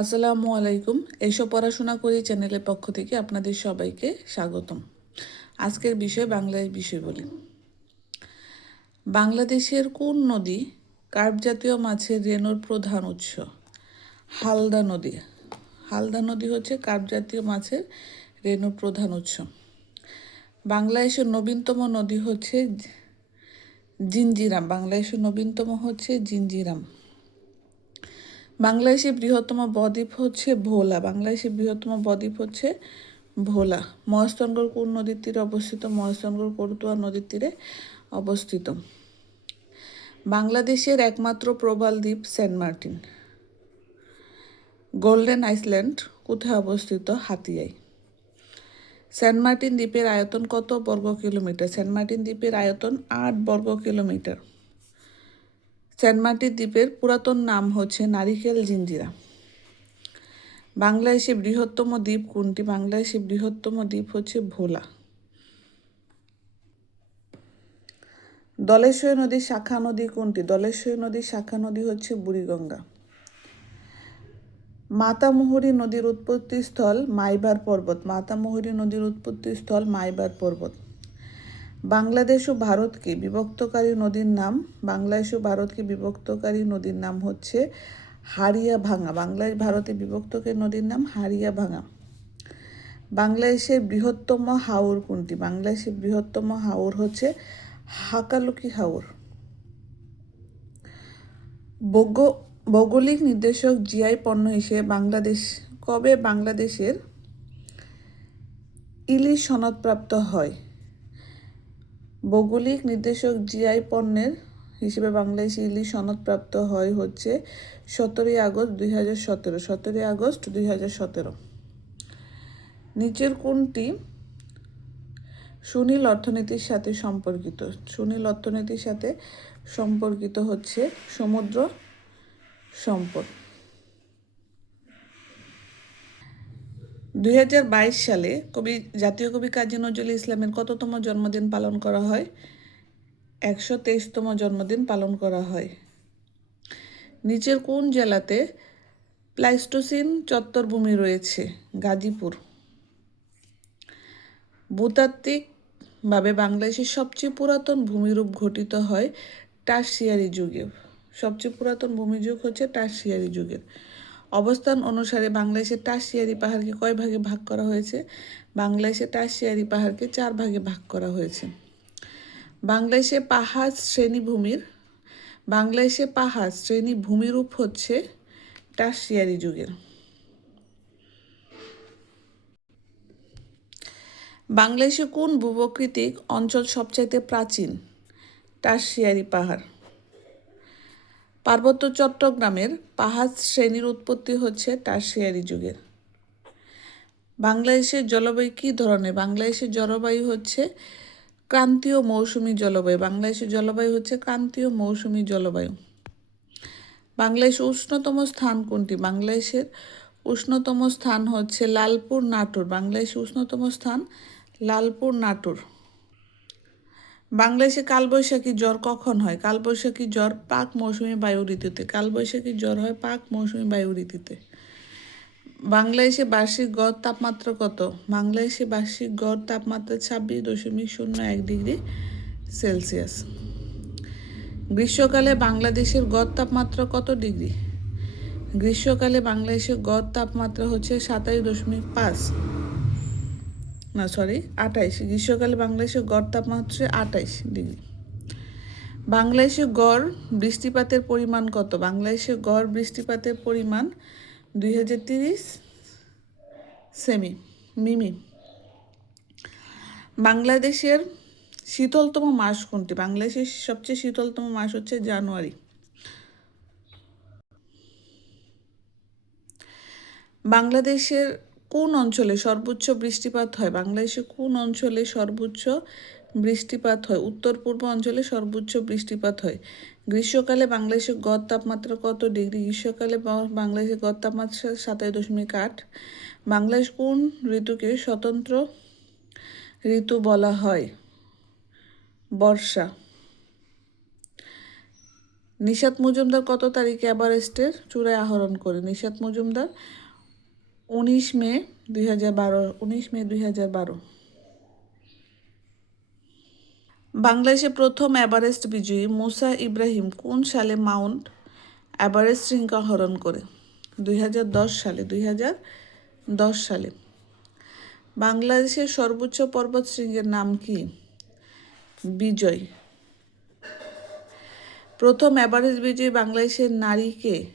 আসসালামু আলাইকুম। এসব পড়াশোনা করি চ্যানেলের পক্ষ থেকে আপনাদের সবাইকে স্বাগতম। আজকের বিষয় বাংলায় বিষয় বলি। বাংলাদেশের কোন নদী কার্প জাতীয় মাছের রেণুর প্রধান উৎস? হালদা নদী। হালদা নদী হচ্ছে কার্প জাতীয় মাছের রেণুর প্রধান উৎস। বাংলাদেশের নবীনতম নদী হচ্ছে জিঞ্জিরাম। বাংলাদেশের নবীনতম হচ্ছে জিঞ্জিরাম। বাংলাদেশের বৃহত্তম বদ্বীপ হচ্ছে ভোলা। বাংলাদেশের বৃহত্তম বদ্বীপ হচ্ছে ভোলা। মহেশতনগর কোন নদীর তীরে অবস্থিত? মহেশতনগর করতোয়া নদীর তীরে অবস্থিত। বাংলাদেশের একমাত্র প্রবাল দ্বীপ সেন্ট মার্টিন। গোল্ডেন আইল্যান্ড কোথায় অবস্থিত? হাতিয়ায়। সেন্ট মার্টিন দ্বীপের আয়তন কত বর্গ কিলোমিটার? সেন্ট মার্টিন দ্বীপের আয়তন 8 বর্গ কিলোমিটার। সেন্ট মার্টিন দ্বীপের পুরাতন নাম হচ্ছে নারিকেল জিঞ্জিরা। বাংলাদেশের বৃহত্তম দ্বীপ কোনটি? বাংলাদেশের বৃহত্তম দ্বীপ হচ্ছে ভোলা। ধলেশ্বরী নদীর শাখা নদী কোনটি? ধলেশ্বরী নদীর শাখা নদী হচ্ছে বুড়িগঙ্গা। মাতামুহুরী নদীর উৎপত্তিস্থল মাইবার পর্বত। মাতামুহুরী নদীর উৎপত্তিস্থল মাইবার পর্বত। বাংলাদেশ ও ভারতকে বিভক্তকারী নদীর নাম? বাংলাদেশ ও ভারতকে বিভক্তকারী নদীর নাম হচ্ছে হারিয়া ভাঙা। বাংলাদেশ ভারতে বিভক্তকারী নদীর নাম হারিয়া ভাঙা। বাংলাদেশের বৃহত্তম হাওর কোনটি? বাংলাদেশের বৃহত্তম হাওর হচ্ছে হাকালুকি হাওর। ভৌগোলিক নির্দেশক জিআই পণ্য হিসেবে কবে বাংলাদেশের ইলিশ সনদপ্রাপ্ত হয়? ভৌগোলিক নির্দেশক জিআই পণ্যের হিসেবে বাংলাদেশে ইলিশ সনদপ্রাপ্ত হয় হচ্ছে 17 আগস্ট 2017। 17 আগস্ট 2017। নিচের কোনটি সুনীল অর্থনীতির সাথে সম্পর্কিত? সুনীল অর্থনীতির সাথে সম্পর্কিত হচ্ছে সমুদ্র সম্পদ। 2022 সালে জাতীয় কবি কাজী নজরুল ইসলামের কততম জন্মদিন পালন করা হয়? 123তম জন্মদিন পালন করা হয়। নিচের কোন জেলাতে প্লাইস্টোসিন চত্বরভূমি রয়েছে? গাজীপুর। ভূতাত্ত্বিকভাবে বাংলাদেশের সবচেয়ে পুরাতন ভূমিরূপ গঠিত হয় টারশিয়ারি যুগে। সবচেয়ে পুরাতন ভূমিযুগ হচ্ছে টারশিয়ারি যুগের। অবস্থান অনুসারে বাংলাদেশের টারশিয়ারি পাহাড়কে কয় ভাগে ভাগ করা হয়েছে? বাংলাদেশের টারশিয়ারি পাহাড়কে 4 ভাগে ভাগ করা হয়েছে। বাংলাদেশে পাহাড় শ্রেণী ভূমিরূপ হচ্ছে টারশিয়ারি যুগের। বাংলাদেশে কোন ভূপ্রকৃতিক অঞ্চল সবচাইতে প্রাচীন? টারশিয়ারি পাহাড়। পার্বত্য চট্টগ্রামের পাহাড় শ্রেণীর উৎপত্তি হচ্ছে টারশিয়ারি যুগের। বাংলাদেশের জলবায়ু কী ধরনের? বাংলাদেশের জলবায়ু হচ্ছে ক্রান্তীয় মৌসুমী জলবায়ু। বাংলাদেশের জলবায়ু হচ্ছে ক্রান্তীয় মৌসুমী জলবায়ু। বাংলাদেশের উষ্ণতম স্থান কোনটি? বাংলাদেশের উষ্ণতম স্থান হচ্ছে লালপুর নাটোর। বাংলাদেশের উষ্ণতম স্থান লালপুর নাটোর। বাংলাদেশে কালবৈশাখী ঝড় কখন হয়? কালবৈশাখী ঝড় পাক মৌসুমী বায়ু ঋতুতে। কালবৈশাখী ঝড় হয় পাক মৌসুমী বায়ু ঋতুতে। বাংলাদেশে বার্ষিক গড় তাপমাত্রা কত? বাংলাদেশে বার্ষিক গড় তাপমাত্রা 26.01 ডিগ্রি সেলসিয়াস। গ্রীষ্মকালে বাংলাদেশের গড় তাপমাত্রা কত ডিগ্রি? গ্রীষ্মকালে বাংলাদেশের গড় তাপমাত্রা হচ্ছে 28। গ্রীষ্মকালে বাংলাদেশের গড় তাপমাত্রা 28 ডিগ্রি। বাংলাদেশের গড় বৃষ্টিপাতের পরিমাণ কত? বাংলাদেশের গড় বৃষ্টিপাতের পরিমাণ 2030 মিমি। বাংলাদেশের শীতলতম মাস কোনটি? বাংলাদেশের সবচেয়ে শীতলতম মাস হচ্ছে জানুয়ারি। বাংলাদেশের কোন অঞ্চলে সর্বোচ্চ বৃষ্টিপাত হয়? বাংলাদেশের কোন অঞ্চলে সর্বোচ্চ বৃষ্টিপাত হয়? উত্তর পূর্ব অঞ্চলে সর্বোচ্চ বৃষ্টিপাত হয়। গ্রীষ্মকালে বাংলাদেশের গড় তাপমাত্রা কত ডিগ্রি? গ্রীষ্মকালে বাংলাদেশের গড় তাপমাত্রা 27.8। বাংলাদেশ কোন ঋতুকে স্বতন্ত্র ঋতু বলা হয়? বর্ষা। নিশাত মজুমদার কত তারিখে এভারেস্টের চূড়ায় আরোহণ করে? নিশাত মজুমদার 19 মে 2012। 19 মে 2012। বাংলাদেশের প্রথম এভারেস্ট বিজয়ী মুসা ইব্রাহিম কোন সালে মাউন্ট এভারেস্ট শৃঙ্গ আরোহণ করে? 2010 সালে। 2010 সালে। বাংলাদেশের সর্বোচ্চ পর্বতশৃঙ্গের নাম কি? বিজয়। প্রথম এভারেস্ট বিজয়ী বাংলাদেশের নারী কে?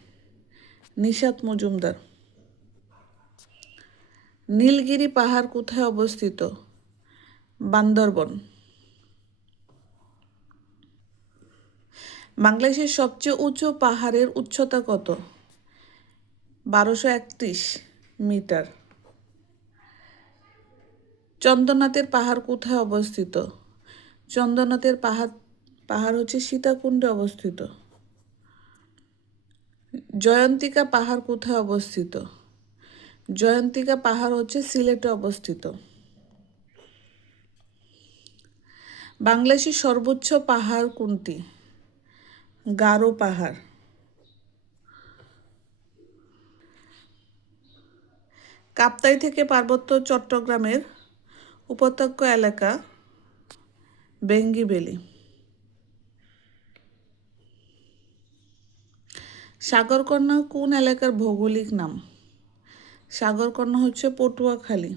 নিশাত মজুমদার। নীলগিরি পাহাড় কোথায় অবস্থিত? বান্দরবন। বাংলাদেশের সবচেয়ে উঁচু পাহাড়ের উচ্চতা কত? 1231 মিটার। চন্দ্রনাথের পাহাড় কোথায় অবস্থিত? চন্দ্রনাথের পাহাড় হচ্ছে সীতাকুণ্ডে অবস্থিত। জয়ন্তিকা পাহাড় কোথায় অবস্থিত? জয়ন্তিকা পাহাড় হচ্ছে সিলেটে অবস্থিত। বাংলাদেশের সর্বোচ্চ পাহাড় কোনটি? গারো পাহাড়। কাপ্তাই থেকে পার্বত্য চট্টগ্রামের উপত্যকা এলাকা বেঙ্গি ভ্যালি। সাগরকন্যা কোন এলাকার ভৌগোলিক নাম? সাগরকন্যা হচ্ছে Patuakhali.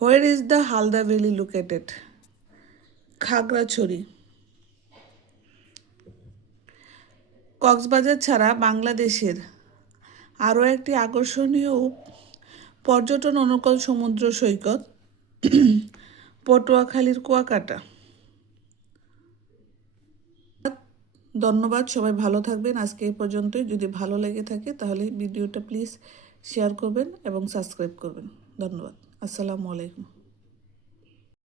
Where is the Halda valley located? Khagrachari. Cox's Bazar ছাড়া বাংলাদেশের আরও একটি আকর্ষণীয় পর্যটন অনুকূল সমুদ্র সৈকত পটুয়াখালীর কুয়াকাটা। ধন্যবাদ, সবাই ভালো থাকবেন। আজকে এই পর্যন্তই। যদি ভালো লেগে থাকে তাহলে ভিডিওটা প্লিজ শেয়ার করবেন এবং সাবস্ক্রাইব করবেন। ধন্যবাদ। আসসালামু আলাইকুম।